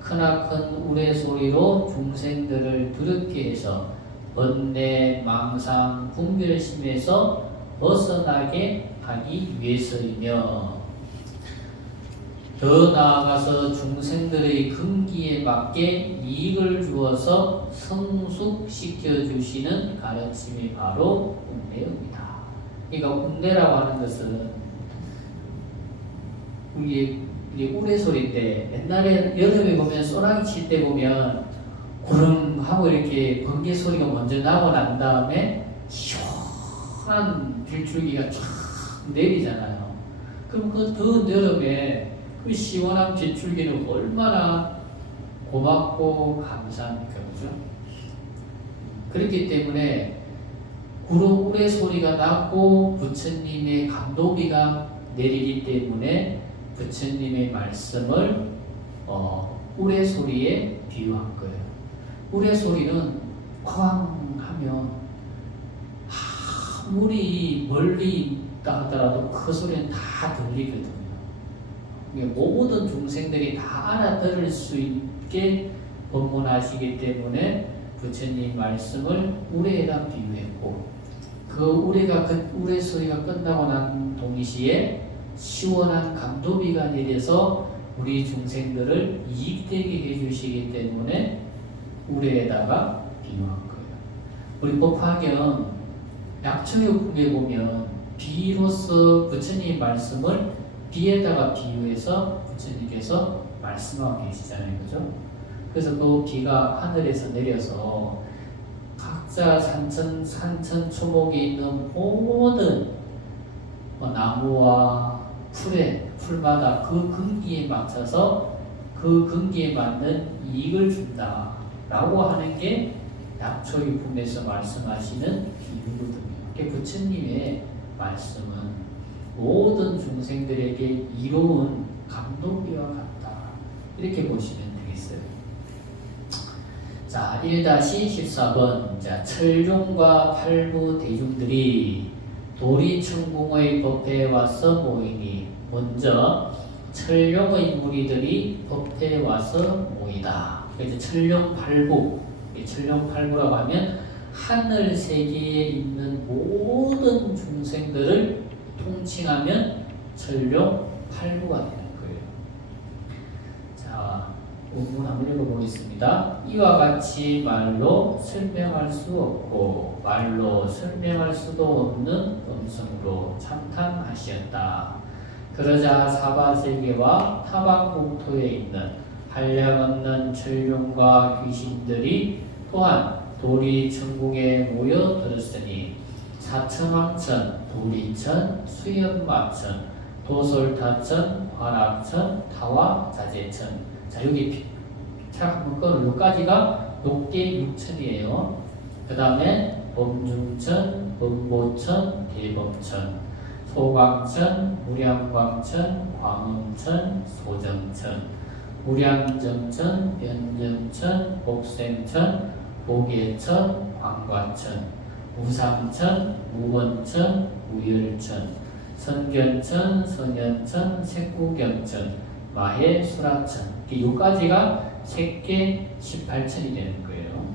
크나큰 우레소리로 중생들을 두렵게 해서 번뇌, 망상, 분별심에서 벗어나게 하기 위해서이며, 더 나아가서 중생들의 근기에 맞게 이익을 주어서 성숙시켜 주시는 가르침이 바로 운대입니다. 그러니까 운대라고 하는 것은 우리 우레소리인데, 옛날에 여름에 보면 소나기 칠 때 보면 구름 하고 이렇게 번개 소리가 먼저 나고 난 다음에 시원한 빌줄기가 쫙 내리잖아요. 그럼 그 더운 여름에 그 시원한 빗줄기는 얼마나 고맙고 감사합니까? 그죠? 그렇기 때문에 구름 우레 소리가 나고 부처님의 감독이가 내리기 때문에 부처님의 말씀을 우레 소리에 비유한 거예요. 우레 소리는 쾅 하면 아무리 멀리 있다 하더라도 그 소리는 다 들리거든요. 모든 중생들이 다 알아들을 수 있게 법문하시기 때문에 부처님 말씀을 우레에다 비유했고, 그 우레 소리가 끝나고 난 동시에 시원한 감도비가 내려서 우리 중생들을 이익되게 해주시기 때문에 우레에다가 비유한 거예요. 우리 법화경 약초역품에 보면 비로서 부처님 말씀을 비에다가 비유해서 부처님께서 말씀하고 계시잖아요. 그죠? 그래서 그 비가 하늘에서 내려서 각자 산천 초목에 있는 모든 나무와 풀마다 그 근기에 맞춰서 그 근기에 맞는 이익을 준다 라고 하는 게 약초유품에서 말씀하시는 비유거든요. 부처님의 말씀은 모든 중생들에게 이로운 감독비와 같다, 이렇게 보시면 되겠어요. 자, 1-14번. 자, 철종과 팔부 대중들이 도리천궁의 법회에 와서 모이니, 먼저 철룡의 무리들이 법회에 와서 모이다. 그래서 철룡팔부, 철룡팔부라고 하면 하늘 세계에 있는 모든 중생들을 통칭하면 철룡팔부가 되는 거예요. 자, 본문 한번 읽어보겠습니다. 이와 같이 말로 설명할 수 없고 말로 설명할 수도 없는 음성으로 참탄하시었다. 그러자 사바세계와 타방국토에 있는 한량없는 철룡과 귀신들이 또한 도리천궁에 모여 들었으니, 사천왕천, 도리천, 수연마천, 도솔타천, 화락천, 타화자재천. 자, 여기 차 한번 끌어. 여기까지가 높게 6천이에요. 그 다음에 범중천, 범보천, 대법천, 소광천, 무량광천, 광음천, 소정천, 무량정천, 변정천, 복생천, 보계천, 황관천, 무상천, 무원천, 무열천, 선견천, 선현천, 색구경천, 마해, 수라천. 요까지가 색계 18천이 되는 거예요.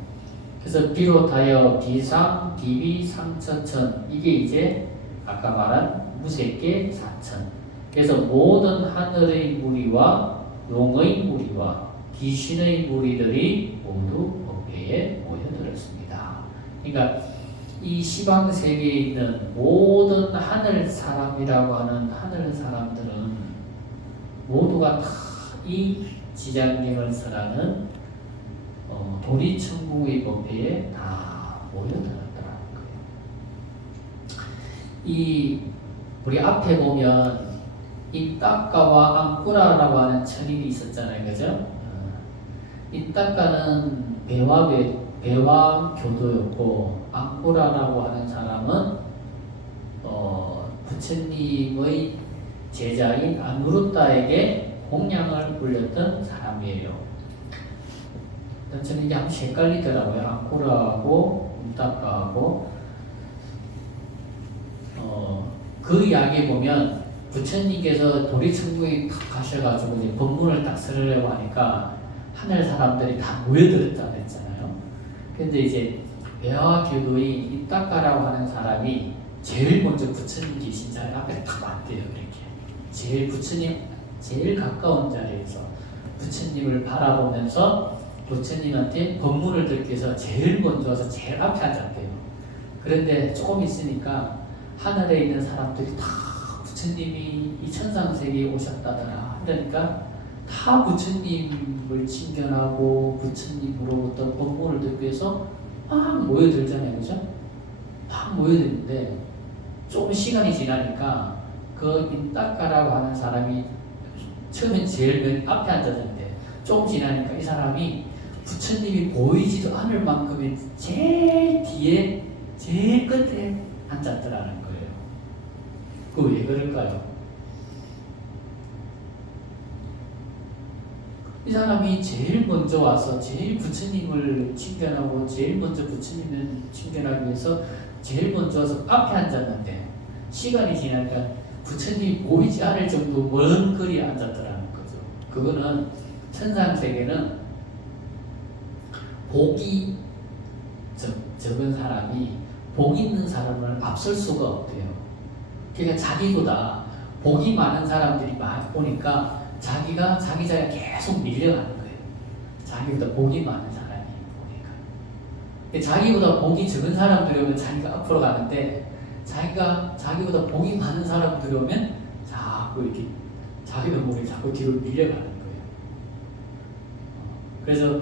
그래서 비롯하여 비상, 비비, 상처천, 이게 이제 아까 말한 무색계 4천. 그래서 모든 하늘의 무리와 용의 무리와 귀신의 무리들이 모두 법계에 모여들었습니다. 그러니까 이 시방 세계에 있는 모든 하늘 사람이라고 하는 하늘 사람들은 모두가 다 이 지장경을 설하는 도리천궁의 법계에 다 모여들었더라는 거예요. 이 우리 앞에 보면 인따까와 앙꾸라라고 하는 천인이 있었잖아요, 그죠? 인따까는 배와 교도였고, 앙꾸라라고 하는 사람은 부처님의 제자인 아누루타에게 공양을 올렸던 사람이에요. 저는 이게 한번 헷갈리더라고요. 앙꾸라하고 인따까하고. 그 이야기에 보면 부처님께서 도리천궁에 탁 가셔가지고 이제 법문을 딱 쓰려고 하니까 하늘 사람들이 다 모여들었다고 했잖아요. 근데 이제 배와 교도의 인따까라고 하는 사람이 제일 먼저 부처님 계신 자리 앞에 딱 왔대요. 이렇게 제일 부처님 제일 가까운 자리에서 부처님을 바라보면서 부처님한테 법문을 듣기 위해서 제일 먼저 와서 제일 앞에 앉았대요. 그런데 조금 있으니까 하늘에 있는 사람들이 다 부처님이 이 천상세계에 오셨다더라. 그러니까 다 부처님을 칭견하고 부처님으로부터 법문을 듣기 위해서 막 모여들잖아요. 그죠? 막 모여드는데 조금 시간이 지나니까 그 인따까라고 하는 사람이 처음엔 제일 맨 앞에 앉았는데 조금 지나니까 이 사람이 부처님이 보이지도 않을 만큼의 제일 뒤에 제일 끝에 앉았더라는 거예요. 그 왜 그럴까요? 이 사람이 제일 먼저 와서 제일 부처님을 칭견하고 제일 먼저 부처님을 칭견하기 위해서 제일 먼저 와서 앞에 앉았는데 시간이 지나니까 부처님이 보이지 않을 정도 먼 거리에 앉았더라는 거죠. 그거는 천상세계는 복이 적은 사람이 복 있는 사람을 앞설 수가 없대요. 그러니까 자기보다 복이 많은 사람들이 오니까 자기가 자기 자리에 계속 밀려가는 거예요. 자기보다 복이 많은 사람이 오니까. 자기보다 복이 적은 사람들이 오면 자기가 앞으로 가는데 자기보다 복이 많은 사람들이 오면 자꾸 이렇게 자기도 모르게 자꾸 뒤로 밀려가는 거예요. 그래서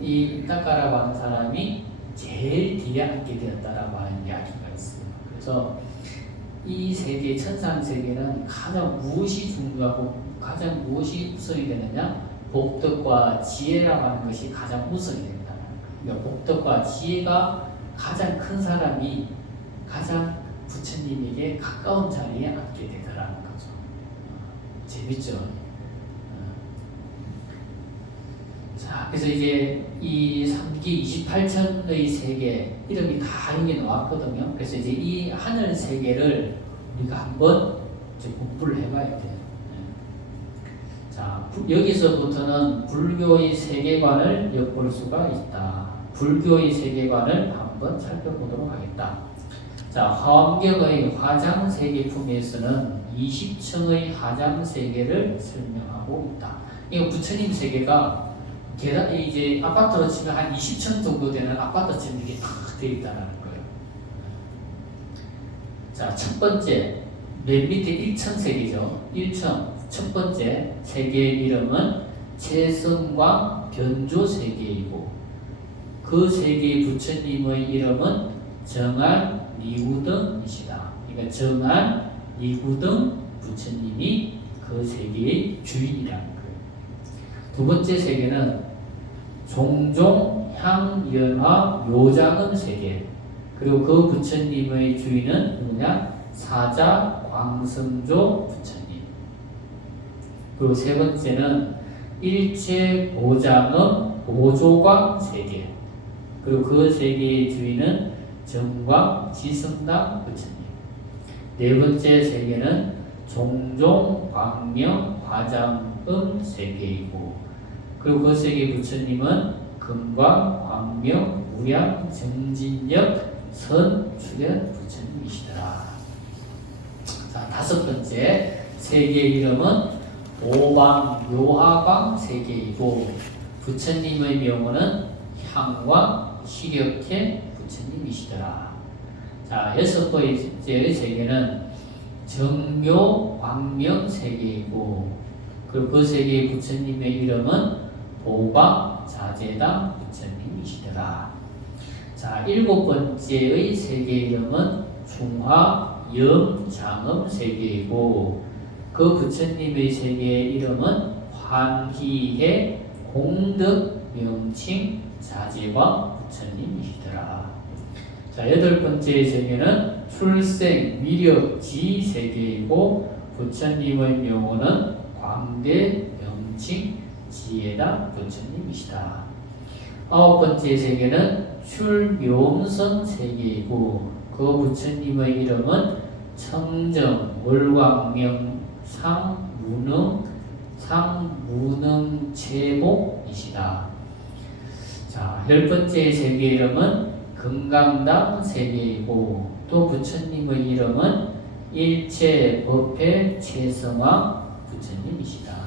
이 인따까라고 하는 사람이 제일 뒤에 앉게 되었다라고 하는 이야기가 있어요. 그래서 이 세계, 천상 세계는 가장 무엇이 중요하고 가장 무엇이 우선이 되느냐? 복덕과 지혜라고 하는 것이 가장 우선이 된다. 그러니까 복덕과 지혜가 가장 큰 사람이 가장 부처님에게 가까운 자리에 앉게 되더라는 거죠. 재밌죠? 자, 그래서 이제 이 3기 28천의 세계 이름이 다 여기 나왔거든요. 그래서 이제 이 하늘 세계를 우리가 한번 이제 공부를 해봐야 돼요. 자, 여기서부터는 불교의 세계관을 엿볼 수가 있다. 불교의 세계관을 한번 살펴보도록 하겠다. 자, 화엄경의 화장세계품에서는 20층의 화장세계를 설명하고 있다. 이거 부처님 세계가 계단 이제 아파트로 치면 한 20층 정도 되는 아파트처럼 이게 탁 되어 있다는 거예요. 자, 첫 번째 맨 밑에 1층 세계죠. 1층 첫 번째 세계의 이름은 채성광 변조 세계이고 그 세계의 부처님의 이름은 정한, 니구등이시다. 그러니까 정한, 니구등 부처님이 그 세계의 주인이라는 거예요. 두 번째 세계는 종종, 향, 연화, 묘장은 세계. 그리고 그 부처님의 주인은 누구냐? 사자, 광성조 부처님. 그리고 세 번째는 일체 보장음 보조광 세계. 그리고 그 세계의 주인은 정광 지성당 부처님. 네 번째 세계는 종종 광명 화장음 세계이고, 그리고 그 세계 부처님은 금광 광명 무량 정진력 선출현 부처님이시더라. 자, 다섯 번째 세계의 이름은 오방 묘화광 세계이고, 부처님의 명호는 향광 시력현 부처님이시더라. 자, 여섯 번째의 세계는 정묘 광명 세계이고, 그리고 그 세계의 부처님의 이름은 보광 자재당 부처님이시더라. 자, 일곱 번째의 세계의 이름은 중화 영장음 세계이고, 그 부처님의 세계의 이름은 환희해 공덕 명칭 자재광 부처님이시더라. 자, 여덟 번째 세계는 출생 미력 지 세계이고, 부처님의 명호는 광대 명칭 지혜당 부처님이시다. 아홉 번째 세계는 출묘성 세계이고, 그 부처님의 이름은 청정 월광명 상무능 채복이시다. 자, 열 번째 세계 이름은 금강당 세계이고, 또 부처님의 이름은 일체 법회 최성왕 부처님이시다.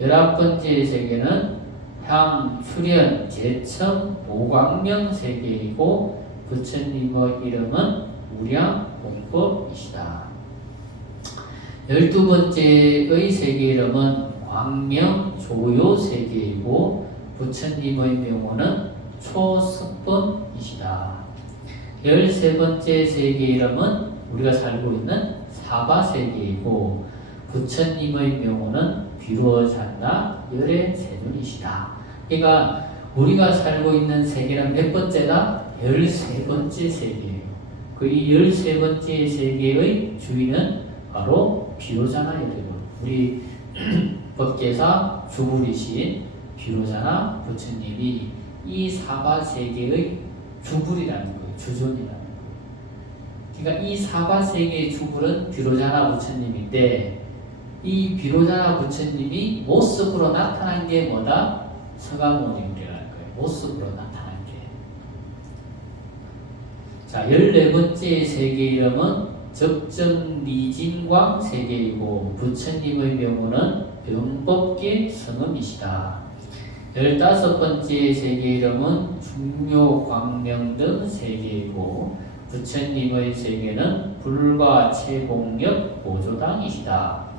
11번째 세계는 향, 출현, 제청, 보광명 세계이고, 부처님의 이름은 무량 공법이시다. 12번째의 세계 이름은 광명 조요 세계이고, 부처님의 명호는 초석본이시다. 13번째 세계 이름은 우리가 살고 있는 사바세계이고, 부처님의 명호는 비로자나 열의 세존이시다. 그러니까 우리가 살고 있는 세계는 몇 번째다? 13번째 세계예요. 그 이 13번째 세계의 주인은 바로 비로자나 열이고, 우리 법계사 주불이신 비로자나 부처님이 이 사바세계의 주불이라는 거예요. 주존이라는 거예요. 그러니까 이 사바세계의 주불은 비로자나 부처님인데, 이 비로자나 부처님이 모습으로 나타난 게 뭐다? 서가모니라는 거예요. 모습으로 나타난 게. 자, 14번째 세계 이름은 적정리진광 세계이고, 부처님의 명호는 병법계 성음이시다. 15번째 세계 이름은 중묘광명등 세계이고, 부처님의 세계는 불과 채공력 보조당이시다.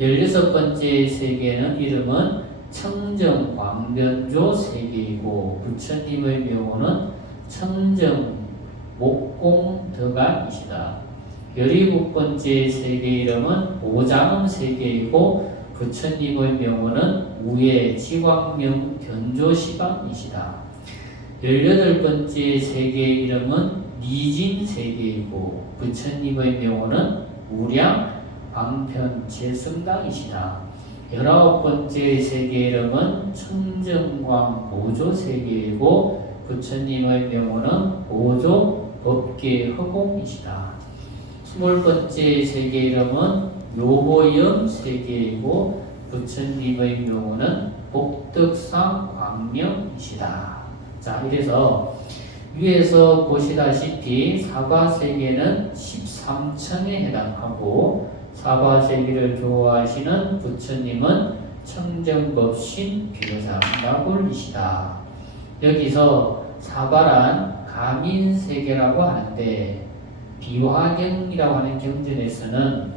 16번째 세계는 이름은 청정광변조 세계이고, 부처님의 명호는 청정목공덕안이시다. 17번째 세계 이름은 오장음 세계이고, 부처님의 명호는 우에 지광명 견조시방이시다. 18번째 세계 이름은 니진 세계이고, 부처님의 명호는 무량 방편 재성당이시다. 19번째 세계 이름은 청정광 보조 세계이고, 부처님의 명호는 보조 법계 허공이시다. 20번째 세계 이름은 요보영 세계이고, 부처님의 명호는 복덕상 광명이시다. 자, 이래서 위에서 보시다시피 사바세계는 13청에 해당하고, 사바세계를 좋아하시는 부처님은 청정법신 비로자나불이시다. 여기서 사바란 가민세계라고 하는데, 비화경이라고 하는 경전에서는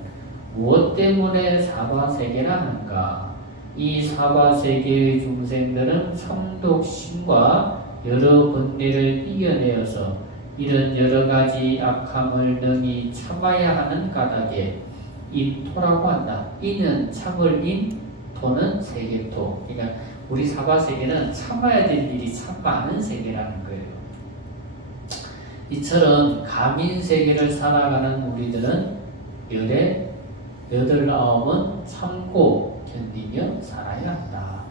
무엇 때문에 사바세계라 하는가? 이 사바세계의 중생들은 성독심과 여러 번뇌를 이겨내어서 이런 여러 가지 악함을 능히 참아야 하는 까닭에 인토라고 한다. 인은 참을 인, 토는 세계토. 그러니까 우리 사바세계는 참아야 될 일이 참 많은 세계라는 거예요. 이처럼 가민세계를 살아가는 우리들은 여덟 아홉은 참고 견디며 살아야 한다.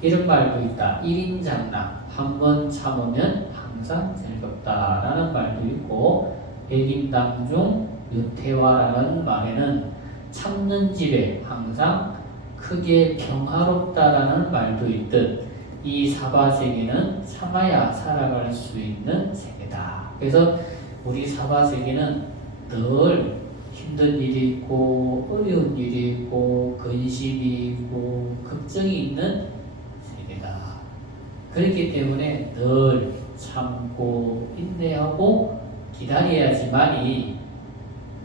이런 말도 있다. 1인 장랑, 한 번 참으면 항상 즐겁다라는 말도 있고, 백인당중 유태화라는 말에는 참는 집에 항상 크게 평화롭다라는 말도 있듯 이 사바세계는 참아야 살아갈 수 있는 세계다. 그래서 우리 사바세계는 늘 힘든 일이 있고 어려운 일이 있고 근심이 있고 걱정이 있는 세계다. 그렇기 때문에 늘 참고 인내하고 기다려야지만이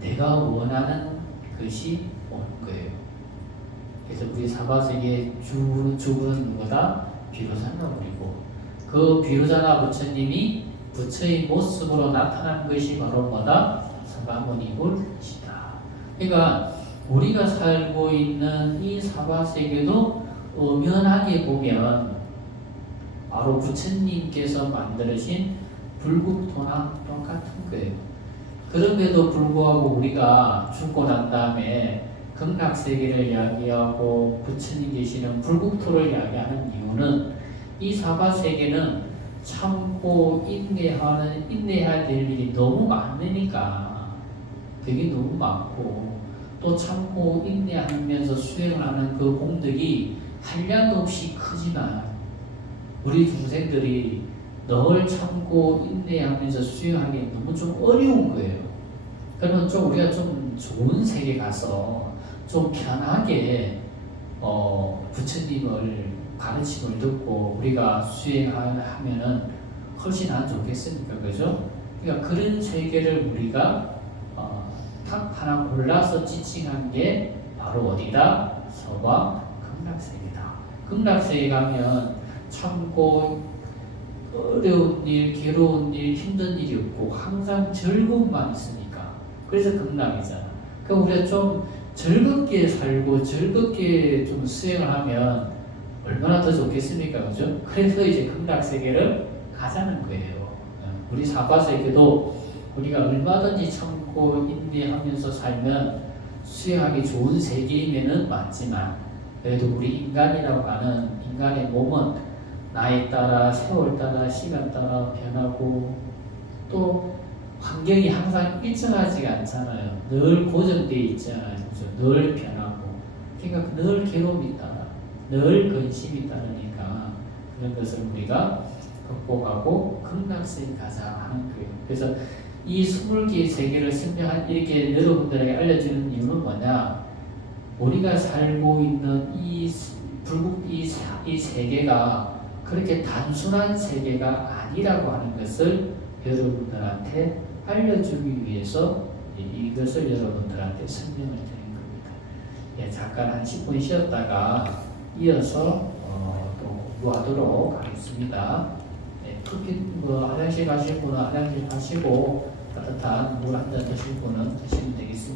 내가 원하는 것이 오는 거예요. 그래서 우리 사바세계의 주부는 누구다? 비로자나 우리고, 그 비로자나 부처님이 부처의 모습으로 나타난 것이 바로 뭐다? 사바무니불이시다. 그러니까 우리가 살고 있는 이 사바세계도 엄연하게 보면 바로 부처님께서 만들으신 불국토나 똑같은 거예요. 그럼에도 불구하고 우리가 죽고 난 다음에 극락세계를 이야기하고 부처님 계시는 불국토를 이야기하는 이유는 이 사바세계는 참고 인내해야 될 일이 너무 많으니까, 되게 너무 많고, 또 참고 인내하면서 수행을 하는 그 공덕이 한량도 없이 크지만 우리 중생들이 늘 참고 인내하면서 수행하기 너무 좀 어려운 거예요. 그러면 좀 우리가 좀 좋은 세계 가서 좀 편하게 부처님을 가르침을 듣고 우리가 수행하면은 훨씬 안 좋겠습니까? 그죠? 그러니까 그런 세계를 우리가 탁 하나 골라서 지칭한 게 바로 어디다? 서방 극락세계다. 극락세계 가면 참고 어려운 일, 괴로운 일, 힘든 일이 없고 항상 즐거움만 있으니까. 그래서 극락이잖아. 그럼 우리가 좀 즐겁게 살고 즐겁게 좀 수행을 하면 얼마나 더 좋겠습니까? 그죠? 그래서 이제 극락세계를 가자는 거예요. 우리 사바세계도 우리가 얼마든지 참고 인내하면서 살면 수행하기 좋은 세계이면은 맞지만, 그래도 우리 인간이라고 하는 인간의 몸은 나이 따라, 세월 따라, 시간 따라 변하고 또 환경이 항상 일정하지가 않잖아요. 늘 고정되어 있잖아요. 그렇죠? 늘 변하고. 그러니까 늘 괴로움이 따라, 늘 근심이 따르니까 그런 것을 우리가 극복하고 극락세계 가자 하는 거예요. 그래서 이 20개의 세계를 설명한 이렇게 여러분들에게 알려주는 이유는 뭐냐? 우리가 살고 있는 이 세계가 그렇게 단순한 세계가 아니라고 하는 것을 여러분들한테 알려주기 위해서 이것을 여러분들한테 설명을 드린 겁니다. 예, 잠깐 한 10분 쉬었다가 이어서 또 공부하도록 하겠습니다. 예, 커피 화장실 가실 분은 화장실 가시고 따뜻한 물 한 잔 드실 분은 드시면 되겠습니다.